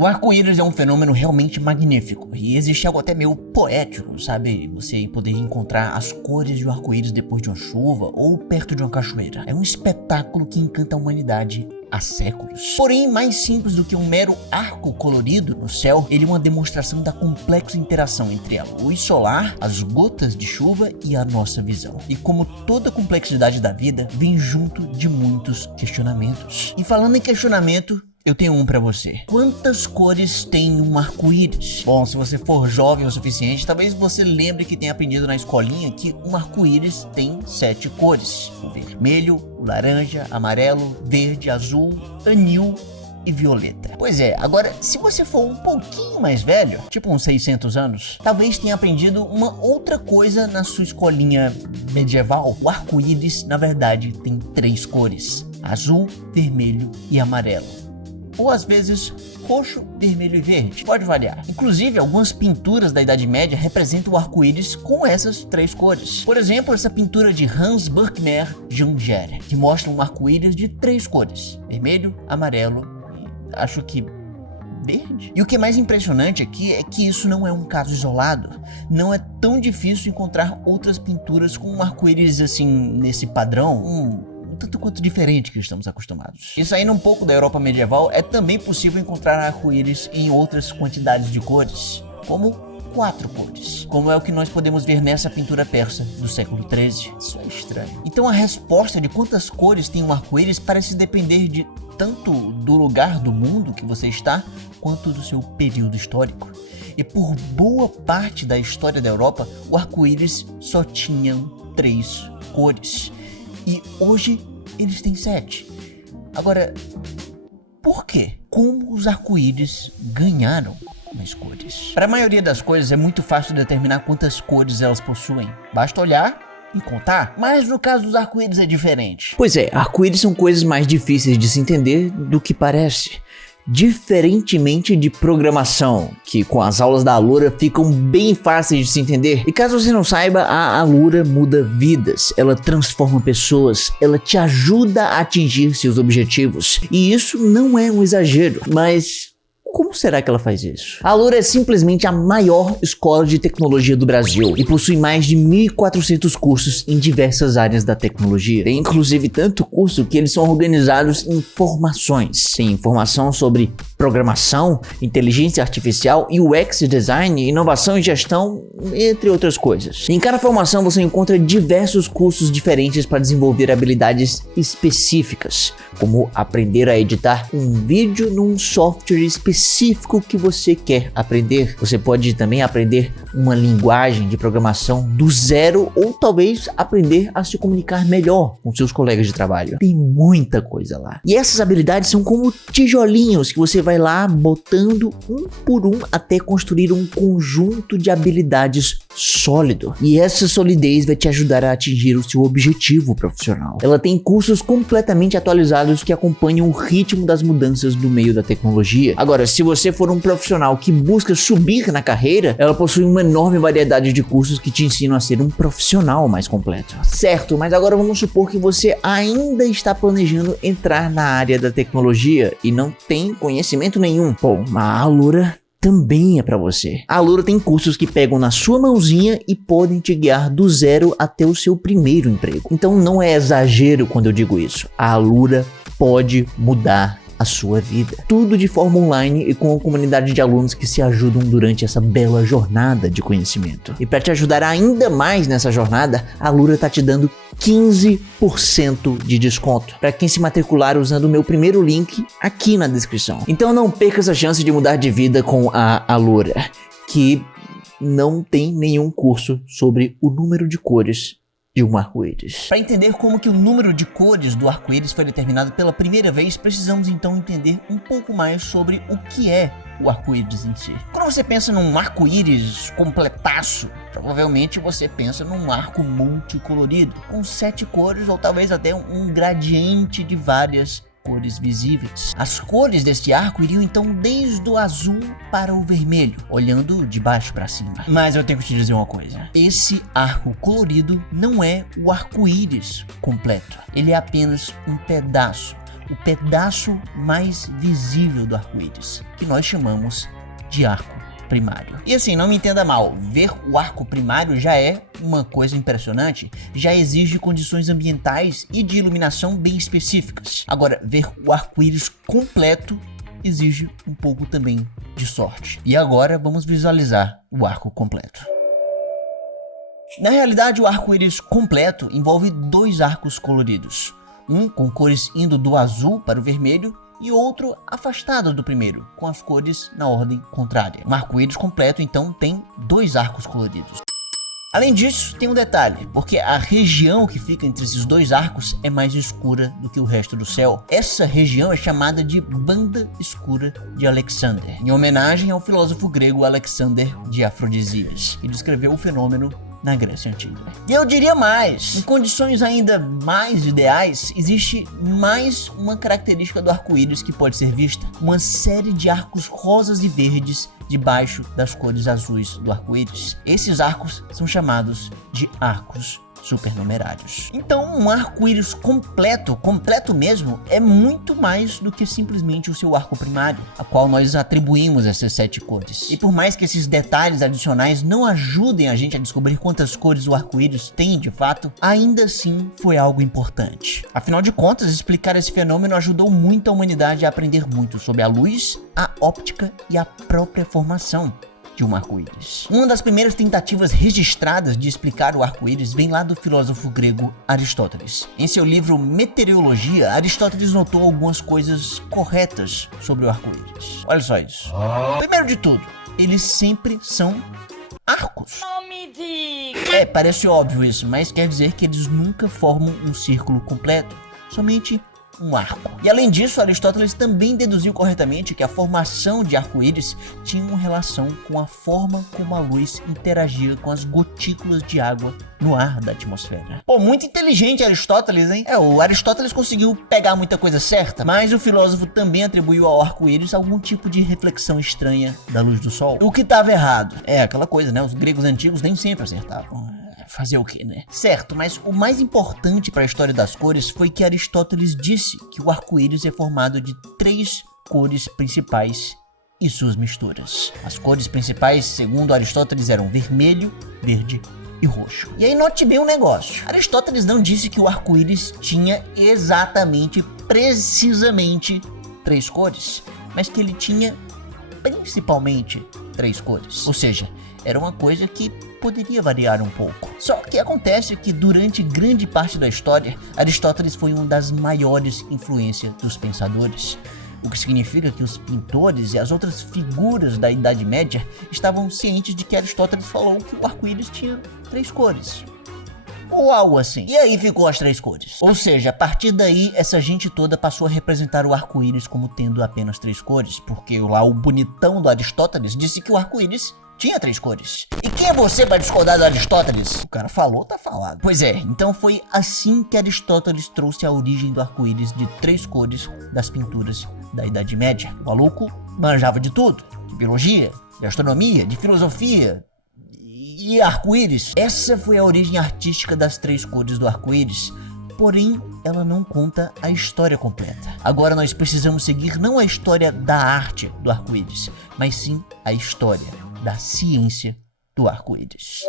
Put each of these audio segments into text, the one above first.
O arco-íris é um fenômeno realmente magnífico e existe algo até meio poético, sabe? Você poder encontrar as cores de um arco-íris depois de uma chuva ou perto de uma cachoeira. É um espetáculo que encanta a humanidade há séculos. Porém, mais simples do que um mero arco colorido no céu, ele é uma demonstração da complexa interação entre a luz solar, as gotas de chuva e a nossa visão. E como toda a complexidade da vida, vem junto de muitos questionamentos. E falando em questionamento, eu tenho um pra você. Quantas cores tem um arco-íris? Bom, se você for jovem o suficiente, talvez você lembre que tenha aprendido na escolinha que um arco-íris tem 7 cores. O vermelho, o laranja, amarelo, verde, azul, anil e violeta. Pois é, agora se você for um pouquinho mais velho, tipo uns 600 anos, talvez tenha aprendido uma outra coisa na sua escolinha medieval. O arco-íris, na verdade, tem 3 cores: azul, vermelho e amarelo. Ou às vezes roxo, vermelho e verde. Pode variar. Inclusive, algumas pinturas da Idade Média representam o arco-íris com essas 3 cores. Por exemplo, essa pintura de Hans Burgkmair Junger, que mostra um arco-íris de 3 cores: vermelho, amarelo e acho que verde. E o que é mais impressionante aqui é que isso não é um caso isolado. Não é tão difícil encontrar outras pinturas com um arco-íris assim, nesse padrão, tanto quanto diferente que estamos acostumados. E saindo um pouco da Europa medieval, é também possível encontrar arco-íris em outras quantidades de cores, como 4 cores, como é o que nós podemos ver nessa pintura persa do século XIII. Isso é estranho. Então a resposta de quantas cores tem um arco-íris parece depender de tanto do lugar do mundo que você está, quanto do seu período histórico. E por boa parte da história da Europa, o arco-íris só tinha 3 cores. E hoje eles têm 7. Agora, por quê? Como os arco-íris ganharam mais cores? Para a maioria das coisas é muito fácil determinar quantas cores elas possuem. Basta olhar e contar. Mas no caso dos arco-íris é diferente. Pois é, arco-íris são coisas mais difíceis de se entender do que parece. Diferentemente de programação, que com as aulas da Alura ficam bem fáceis de se entender. E caso você não saiba, a Alura muda vidas, ela transforma pessoas, ela te ajuda a atingir seus objetivos. E isso não é um exagero, mas como será que ela faz isso? A Alura é simplesmente a maior escola de tecnologia do Brasil e possui mais de 1.400 cursos em diversas áreas da tecnologia. Tem inclusive tanto curso que eles são organizados em formações. Tem informação sobre programação, inteligência artificial, UX design, inovação e gestão, entre outras coisas. Em cada formação você encontra diversos cursos diferentes para desenvolver habilidades específicas, como aprender a editar um vídeo num software específico que você quer aprender. Você pode também aprender uma linguagem de programação do zero ou talvez aprender a se comunicar melhor com seus colegas de trabalho. Tem muita coisa lá. E essas habilidades são como tijolinhos que você vai lá botando um por um até construir um conjunto de habilidades sólido. E essa solidez vai te ajudar a atingir o seu objetivo profissional. Ela tem cursos completamente atualizados que acompanham o ritmo das mudanças no meio da tecnologia. Agora, se você for um profissional que busca subir na carreira, ela possui uma enorme variedade de cursos que te ensinam a ser um profissional mais completo. Certo, mas agora vamos supor que você ainda está planejando entrar na área da tecnologia e não tem conhecimento nenhum. Bom, a Alura também é para você. A Alura tem cursos que pegam na sua mãozinha e podem te guiar do zero até o seu primeiro emprego. Então não é exagero quando eu digo isso. A Alura pode mudar a sua vida. Tudo de forma online e com uma comunidade de alunos que se ajudam durante essa bela jornada de conhecimento. E para te ajudar ainda mais nessa jornada, a Alura tá te dando 15% de desconto para quem se matricular usando o meu primeiro link aqui na descrição. Então não perca essa chance de mudar de vida com a Alura, que não tem nenhum curso sobre o número de cores de um arco-íris. Para entender como que o número de cores do arco-íris foi determinado pela primeira vez, precisamos então entender um pouco mais sobre o que é o arco-íris em si. Quando você pensa num arco-íris completaço, provavelmente você pensa num arco multicolorido, com 7 cores ou talvez até um gradiente de várias cores visíveis. As cores deste arco iriam então desde o azul para o vermelho, olhando de baixo para cima. Mas eu tenho que te dizer uma coisa: esse arco colorido não é o arco-íris completo. Ele é apenas um pedaço, o pedaço mais visível do arco-íris, que nós chamamos de arco primário. E assim, não me entenda mal, ver o arco primário já é uma coisa impressionante, já exige condições ambientais e de iluminação bem específicas. Agora, ver o arco-íris completo exige um pouco também de sorte. E agora vamos visualizar o arco completo. Na realidade, o arco-íris completo envolve dois arcos coloridos, um com cores indo do azul para o vermelho e outro afastado do primeiro, com as cores na ordem contrária. Um arco-íris completo, então, tem dois arcos coloridos. Além disso, tem um detalhe, porque a região que fica entre esses dois arcos é mais escura do que o resto do céu. Essa região é chamada de Banda Escura de Alexander, em homenagem ao filósofo grego Alexander de Afrodisías, que descreveu o fenômeno na Grécia Antiga. E eu diria mais, em condições ainda mais ideais, existe mais uma característica do arco-íris que pode ser vista: uma série de arcos rosas e verdes debaixo das cores azuis do arco-íris. Esses arcos são chamados de arcos supernumerários. Então, um arco-íris completo mesmo, é muito mais do que simplesmente o seu arco primário, a qual nós atribuímos essas 7 cores. E por mais que esses detalhes adicionais não ajudem a gente a descobrir quantas cores o arco-íris tem de fato, ainda assim foi algo importante. Afinal de contas, explicar esse fenômeno ajudou muito a humanidade a aprender muito sobre a luz, a óptica e a própria formação de um arco-íris. Uma das primeiras tentativas registradas de explicar o arco-íris vem lá do filósofo grego Aristóteles. Em seu livro Meteorologia, Aristóteles notou algumas coisas corretas sobre o arco-íris. Olha só isso. Primeiro de tudo, eles sempre são arcos. Não me diga! Parece óbvio isso, mas quer dizer que eles nunca formam um círculo completo, somente um arco. E além disso, Aristóteles também deduziu corretamente que a formação de arco-íris tinha uma relação com a forma como a luz interagia com as gotículas de água no ar da atmosfera. Pô, muito inteligente Aristóteles, hein? O Aristóteles conseguiu pegar muita coisa certa, mas o filósofo também atribuiu ao arco-íris algum tipo de reflexão estranha da luz do sol. O que estava errado? Aquela coisa, né? Os gregos antigos nem sempre acertavam. Fazer o quê, né? Certo, mas o mais importante para a história das cores foi que Aristóteles disse que o arco-íris é formado de 3 cores principais e suas misturas. As cores principais, segundo Aristóteles, eram vermelho, verde e roxo. E aí note bem um negócio. Aristóteles não disse que o arco-íris tinha precisamente 3 cores, mas que ele tinha principalmente 3 cores. Ou seja, era uma coisa que poderia variar um pouco. Só que acontece que durante grande parte da história, Aristóteles foi uma das maiores influências dos pensadores. O que significa que os pintores e as outras figuras da Idade Média estavam cientes de que Aristóteles falou que o arco-íris tinha 3 cores. Ou algo assim. E aí ficou as 3 cores. Ou seja, a partir daí, essa gente toda passou a representar o arco-íris como tendo apenas 3 cores, porque lá o bonitão do Aristóteles disse que o arco-íris tinha 3 cores. E quem é você para discordar do Aristóteles? O cara falou, tá falado. Pois é, então foi assim que Aristóteles trouxe a origem do arco-íris de 3 cores das pinturas da Idade Média. O maluco manjava de tudo, de biologia, de astronomia, de filosofia e arco-íris. Essa foi a origem artística das 3 cores do arco-íris. Porém, ela não conta a história completa. Agora nós precisamos seguir não a história da arte do arco-íris, mas sim a história da ciência do arco-íris.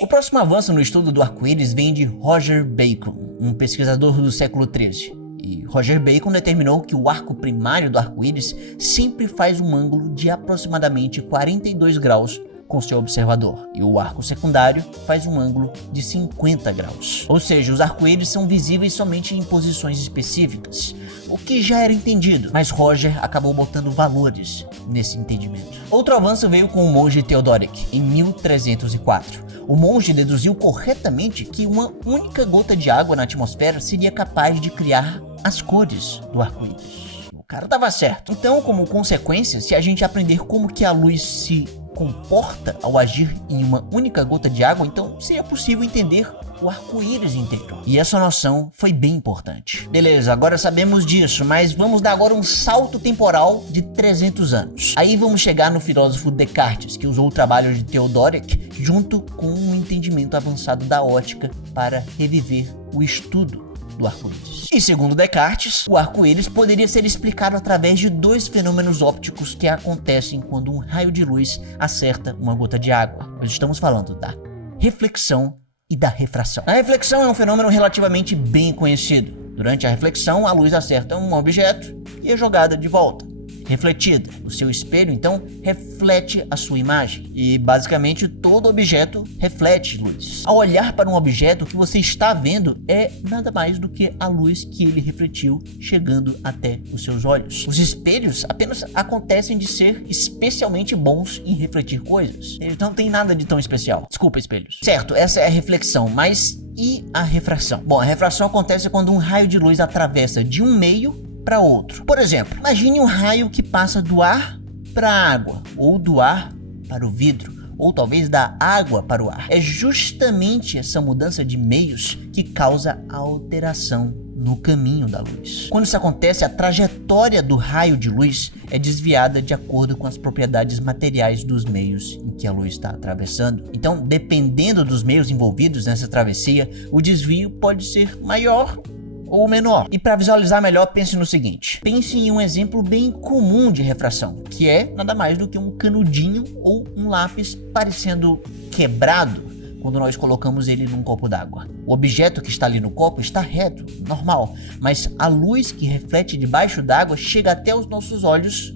O próximo avanço no estudo do arco-íris vem de Roger Bacon, um pesquisador do século XIII. E Roger Bacon determinou que o arco primário do arco-íris sempre faz um ângulo de aproximadamente 42 graus com seu observador, e o arco secundário faz um ângulo de 50 graus. Ou seja, os arco-íris são visíveis somente em posições específicas, o que já era entendido, mas Roger acabou botando valores nesse entendimento. Outro avanço veio com o monge Theodoric, em 1304. O monge deduziu corretamente que uma única gota de água na atmosfera seria capaz de criar as cores do arco-íris. O cara estava certo. Então, como consequência, se a gente aprender como que a luz se comporta ao agir em uma única gota de água, então seria possível entender o arco-íris inteiro. E essa noção foi bem importante. Beleza, agora sabemos disso, mas vamos dar agora um salto temporal de 300 anos. Aí vamos chegar no filósofo Descartes, que usou o trabalho de Theodoric junto com um entendimento avançado da ótica para reviver o estudo do arco-íris. E segundo Descartes, o arco-íris poderia ser explicado através de dois fenômenos ópticos que acontecem quando um raio de luz acerta uma gota de água. Nós estamos falando da reflexão e da refração. A reflexão é um fenômeno relativamente bem conhecido. Durante a reflexão, a luz acerta um objeto e é jogada de volta, refletida. O seu espelho, então, reflete a sua imagem. E, basicamente, todo objeto reflete luz. Ao olhar para um objeto, o que você está vendo é nada mais do que a luz que ele refletiu chegando até os seus olhos. Os espelhos apenas acontecem de ser especialmente bons em refletir coisas. Eles não têm nada de tão especial. Desculpa, espelhos. Certo, essa é a reflexão, mas e a refração? Bom, a refração acontece quando um raio de luz atravessa de um meio para outro. Por exemplo, imagine um raio que passa do ar para a água, ou do ar para o vidro, ou talvez da água para o ar. É justamente essa mudança de meios que causa a alteração no caminho da luz. Quando isso acontece, a trajetória do raio de luz é desviada de acordo com as propriedades materiais dos meios em que a luz está atravessando. Então, dependendo dos meios envolvidos nessa travessia, o desvio pode ser maior ou menor. E para visualizar melhor, pense no seguinte. Pense em um exemplo bem comum de refração, que é nada mais do que um canudinho ou um lápis parecendo quebrado quando nós colocamos ele num copo d'água. O objeto que está ali no copo está reto, normal, mas a luz que reflete debaixo d'água chega até os nossos olhos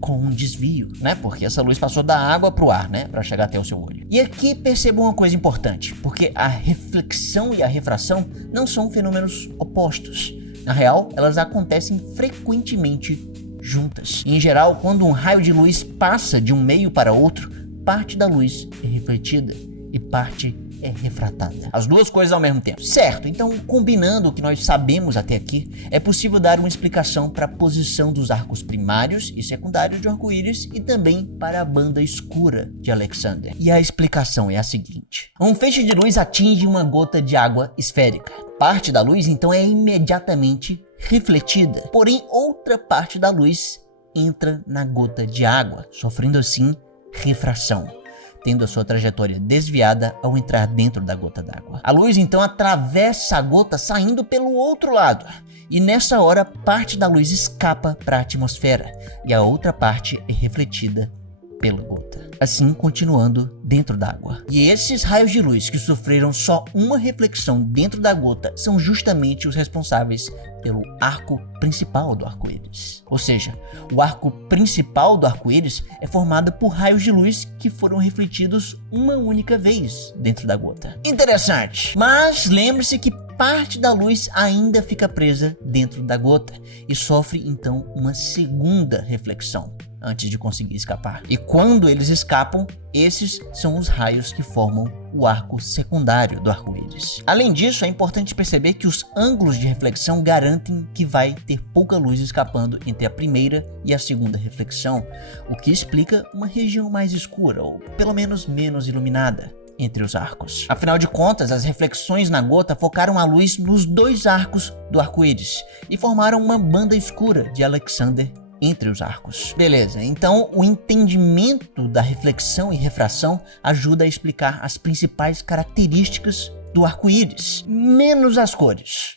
com um desvio, né? Porque essa luz passou da água para o ar, né? Para chegar até o seu olho. E aqui perceba uma coisa importante, porque a reflexão e a refração não são fenômenos opostos. Na real, elas acontecem frequentemente juntas. Em geral, quando um raio de luz passa de um meio para outro, parte da luz é refletida e parte é refratada. As duas coisas ao mesmo tempo. Certo, então combinando o que nós sabemos até aqui, é possível dar uma explicação para a posição dos arcos primários e secundários de arco-íris e também para a banda escura de Alexander. E a explicação é a seguinte. Um feixe de luz atinge uma gota de água esférica. Parte da luz então é imediatamente refletida, porém outra parte da luz entra na gota de água, sofrendo assim refração, tendo a sua trajetória desviada ao entrar dentro da gota d'água. A luz então atravessa a gota saindo pelo outro lado, e nessa hora parte da luz escapa para a atmosfera e a outra parte é refletida pela gota, assim continuando dentro d'água. E esses raios de luz que sofreram só uma reflexão dentro da gota são justamente os responsáveis pelo arco principal do arco-íris. Ou seja, o arco principal do arco-íris é formado por raios de luz que foram refletidos uma única vez dentro da gota. Interessante, mas lembre-se que parte da luz ainda fica presa dentro da gota e sofre então uma segunda reflexão antes de conseguir escapar. E quando eles escapam, esses são os raios que formam o arco secundário do arco-íris. Além disso, é importante perceber que os ângulos de reflexão garantem que vai ter pouca luz escapando entre a primeira e a segunda reflexão, o que explica uma região mais escura, ou pelo menos menos iluminada, entre os arcos. Afinal de contas, as reflexões na gota focaram a luz nos dois arcos do arco-íris e formaram uma banda escura de Alexander entre os arcos. Beleza, então o entendimento da reflexão e refração ajuda a explicar as principais características do arco-íris, menos as cores,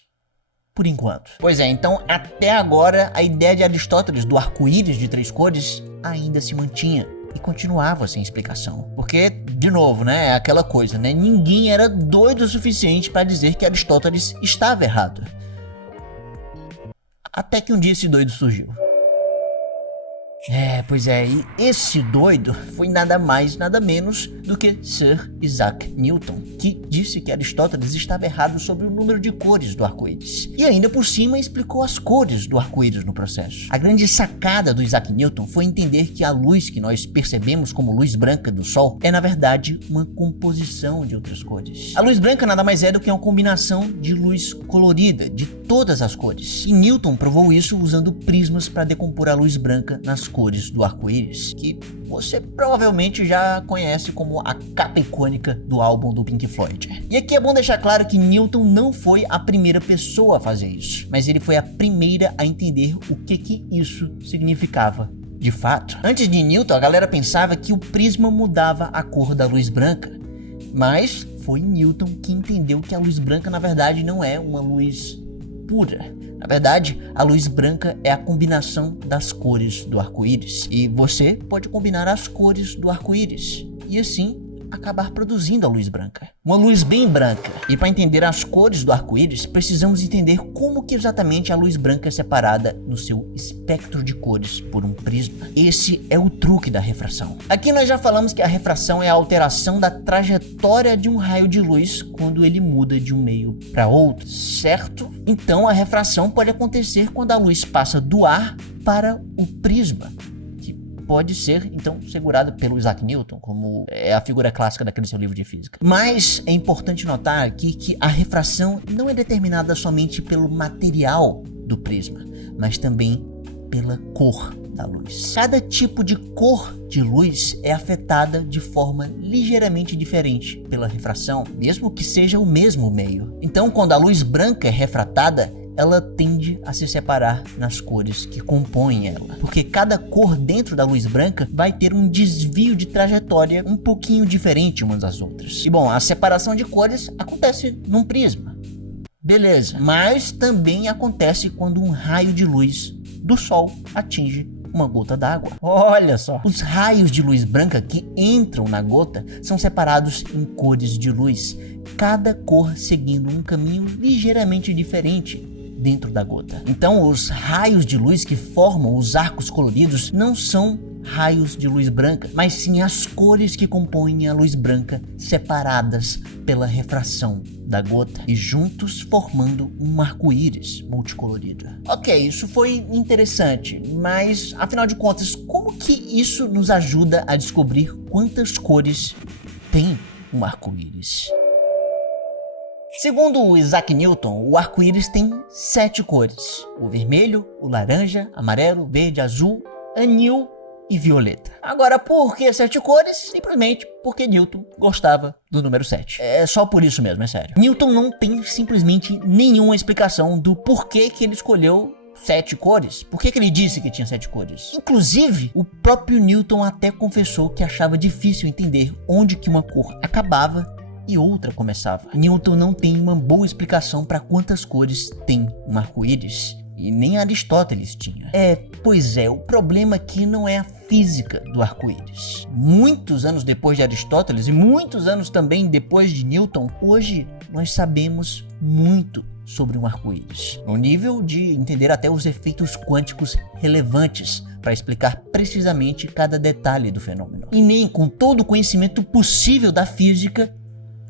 por enquanto. Pois é, então até agora a ideia de Aristóteles do arco-íris de 3 cores ainda se mantinha e continuava sem explicação. Porque, de novo, né, é aquela coisa, né, ninguém era doido o suficiente para dizer que Aristóteles estava errado. Até que um dia esse doido surgiu. Pois é, e esse doido foi nada mais, nada menos do que Sir Isaac Newton, que disse que Aristóteles estava errado sobre o número de cores do arco-íris. E ainda por cima explicou as cores do arco-íris no processo. A grande sacada do Isaac Newton foi entender que a luz que nós percebemos como luz branca do Sol é na verdade uma composição de outras cores. A luz branca nada mais é do que uma combinação de luz colorida, de todas as cores. E Newton provou isso usando prismas para decompor a luz branca nas cores do arco-íris, que você provavelmente já conhece como a capa icônica do álbum do Pink Floyd. E aqui é bom deixar claro que Newton não foi a primeira pessoa a fazer isso, mas ele foi a primeira a entender o que isso significava de fato. Antes de Newton, a galera pensava que o prisma mudava a cor da luz branca, mas foi Newton que entendeu que a luz branca na verdade não é uma luz pura. Na verdade, a luz branca é a combinação das cores do arco-íris. E você pode combinar as cores do arco-íris e assim acabar produzindo a luz branca. Uma luz bem branca. E para entender as cores do arco-íris, precisamos entender como que exatamente a luz branca é separada no seu espectro de cores por um prisma. Esse é o truque da refração. Aqui nós já falamos que a refração é a alteração da trajetória de um raio de luz quando ele muda de um meio para outro, certo? Então a refração pode acontecer quando a luz passa do ar para o prisma, pode ser, então, segurado pelo Isaac Newton, como é a figura clássica daquele seu livro de física. Mas é importante notar aqui que a refração não é determinada somente pelo material do prisma, mas também pela cor da luz. Cada tipo de cor de luz é afetada de forma ligeiramente diferente pela refração, mesmo que seja o mesmo meio. Então, quando a luz branca é refratada, ela tende a se separar nas cores que compõem ela, porque cada cor dentro da luz branca vai ter um desvio de trajetória um pouquinho diferente umas das outras. E bom, a separação de cores acontece num prisma, beleza, mas também acontece quando um raio de luz do sol atinge uma gota d'água. Olha só, os raios de luz branca que entram na gota são separados em cores de luz, cada cor seguindo um caminho ligeiramente diferente dentro da gota. Então, os raios de luz que formam os arcos coloridos não são raios de luz branca, mas sim as cores que compõem a luz branca separadas pela refração da gota e juntos formando um arco-íris multicolorido. Ok, isso foi interessante, mas afinal de contas, como que isso nos ajuda a descobrir quantas cores tem um arco-íris? Segundo o Isaac Newton, o arco-íris tem 7 cores: o vermelho, o laranja, amarelo, verde, azul, anil e violeta. Agora, por que 7 cores? Simplesmente porque Newton gostava do número 7. É só por isso mesmo, é sério. Newton não tem simplesmente nenhuma explicação do porquê que ele escolheu 7 cores. Por que ele disse que tinha 7 cores? Inclusive, o próprio Newton até confessou que achava difícil entender onde que uma cor acabava e outra começava. Newton não tem uma boa explicação para quantas cores tem um arco-íris, e nem Aristóteles tinha. Pois é, o problema aqui não é a física do arco-íris. Muitos anos depois de Aristóteles e muitos anos também depois de Newton, hoje nós sabemos muito sobre um arco-íris, no nível de entender até os efeitos quânticos relevantes para explicar precisamente cada detalhe do fenômeno. E nem com todo o conhecimento possível da física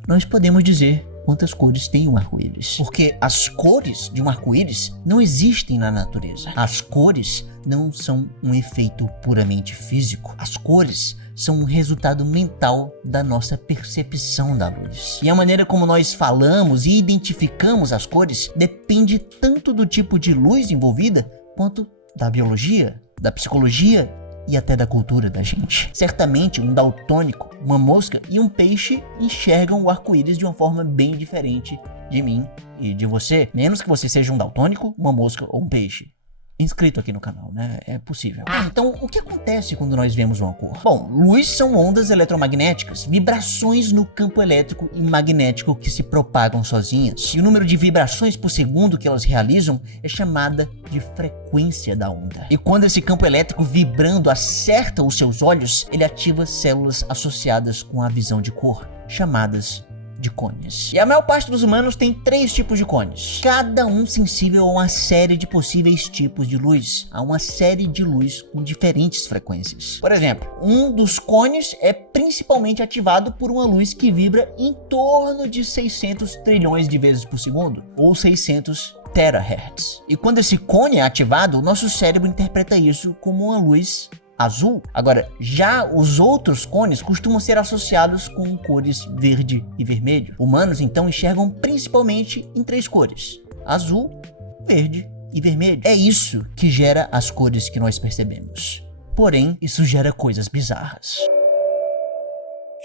nós podemos dizer quantas cores tem um arco-íris. Porque as cores de um arco-íris não existem na natureza. As cores não são um efeito puramente físico. As cores são um resultado mental da nossa percepção da luz. E a maneira como nós falamos e identificamos as cores depende tanto do tipo de luz envolvida quanto da biologia, da psicologia e até da cultura da gente. Certamente um daltônico, uma mosca e um peixe enxergam o arco-íris de uma forma bem diferente de mim e de você, menos que você seja um daltônico, uma mosca ou um peixe inscrito aqui no canal, né? É possível. Então, o que acontece quando nós vemos uma cor? Bom, luz são ondas eletromagnéticas, vibrações no campo elétrico e magnético que se propagam sozinhas. E o número de vibrações por segundo que elas realizam é chamada de frequência da onda. E quando esse campo elétrico vibrando acerta os seus olhos, ele ativa células associadas com a visão de cor, chamadas de cones. E a maior parte dos humanos tem 3 tipos de cones, cada um sensível a uma série de possíveis tipos de luz, a uma série de luz com diferentes frequências. Por exemplo, um dos cones é principalmente ativado por uma luz que vibra em torno de 600 trilhões de vezes por segundo, ou 600 terahertz. E quando esse cone é ativado, o nosso cérebro interpreta isso como uma luz azul. Agora, já os outros cones costumam ser associados com cores verde e vermelho. Humanos, então, enxergam principalmente em 3 cores: azul, verde e vermelho. É isso que gera as cores que nós percebemos. Porém, isso gera coisas bizarras.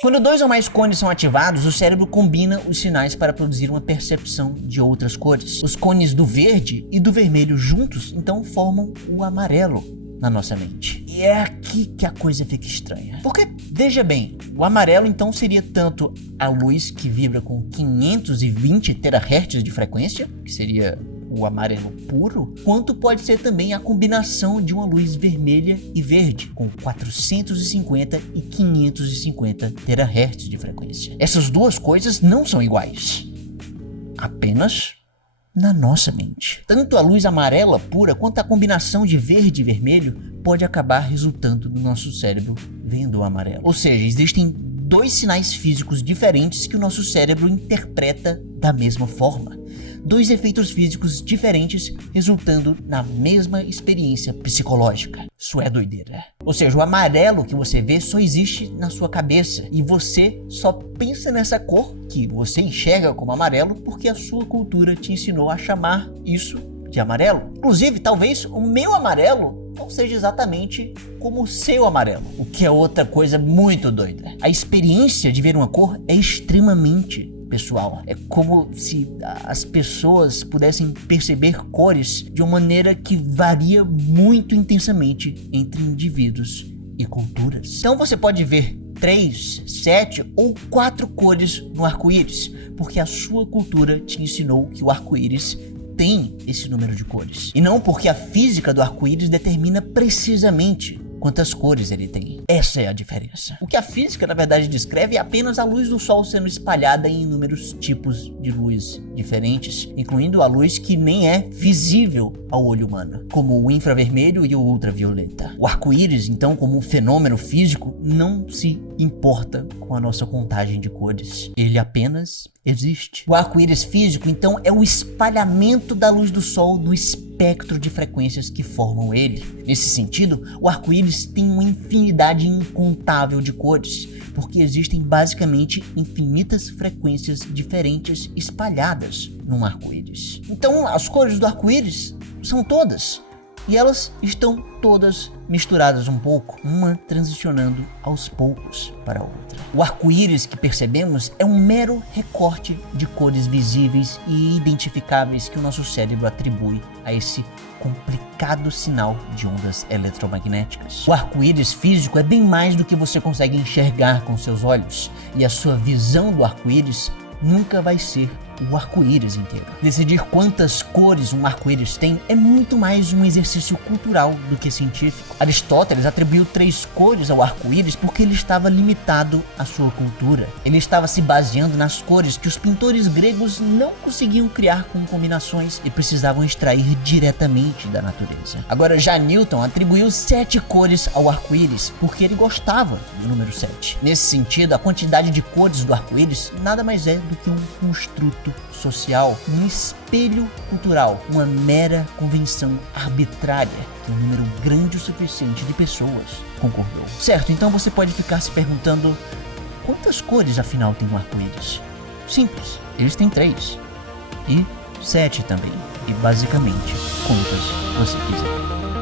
Quando 2 ou mais cones são ativados, o cérebro combina os sinais para produzir uma percepção de outras cores. Os cones do verde e do vermelho juntos, então, formam o amarelo na nossa mente. E é aqui que a coisa fica estranha. Porque, veja bem, o amarelo então seria tanto a luz que vibra com 520 terahertz de frequência, que seria o amarelo puro, quanto pode ser também a combinação de uma luz vermelha e verde, com 450 e 550 terahertz de frequência. Essas duas coisas não são iguais, apenas na nossa mente. Tanto a luz amarela pura quanto a combinação de verde e vermelho pode acabar resultando no nosso cérebro vendo o amarelo. Ou seja, existem dois sinais físicos diferentes que o nosso cérebro interpreta da mesma forma. Dois efeitos físicos diferentes resultando na mesma experiência psicológica. Isso é doideira. Ou seja, o amarelo que você vê só existe na sua cabeça e você só pensa nessa cor que você enxerga como amarelo porque a sua cultura te ensinou a chamar isso de amarelo. Inclusive, talvez o meu amarelo não seja exatamente como o seu amarelo, o que é outra coisa muito doida. A experiência de ver uma cor é extremamente pessoal. É como se as pessoas pudessem perceber cores de uma maneira que varia muito intensamente entre indivíduos e culturas. Então você pode ver 3, 7 ou 4 cores no arco-íris, porque a sua cultura te ensinou que o arco-íris tem esse número de cores. E não porque a física do arco-íris determina precisamente quantas cores ele tem. Essa é a diferença. O que a física, na verdade, descreve é apenas a luz do Sol sendo espalhada em inúmeros tipos de luz diferentes, incluindo a luz que nem é visível ao olho humano, como o infravermelho e o ultravioleta. O arco-íris, então, como um fenômeno físico, não se importa com a nossa contagem de cores. Ele apenas existe. O arco-íris físico, então, é o espalhamento da luz do Sol no espectro de frequências que formam ele. Nesse sentido, o arco-íris tem uma infinidade incontável de cores, porque existem basicamente infinitas frequências diferentes espalhadas num arco-íris. Então, as cores do arco-íris são todas, e elas estão todas misturadas um pouco, uma transicionando aos poucos para a outra. O arco-íris que percebemos é um mero recorte de cores visíveis e identificáveis que o nosso cérebro atribui a esse complicado sinal de ondas eletromagnéticas. O arco-íris físico é bem mais do que você consegue enxergar com seus olhos, e a sua visão do arco-íris nunca vai ser o arco-íris inteiro. Decidir quantas cores um arco-íris tem é muito mais um exercício cultural do que científico. Aristóteles atribuiu 3 cores ao arco-íris porque ele estava limitado à sua cultura. Ele estava se baseando nas cores que os pintores gregos não conseguiam criar com combinações e precisavam extrair diretamente da natureza. Agora, já Newton atribuiu 7 cores ao arco-íris porque ele gostava do número 7. Nesse sentido, a quantidade de cores do arco-íris nada mais é do que um construto social, um espelho cultural, uma mera convenção arbitrária que um número grande o suficiente de pessoas concordou. Certo, então você pode ficar se perguntando quantas cores afinal tem um arco-íris? Simples, eles têm 3 e 7 também, e basicamente quantas você quiser.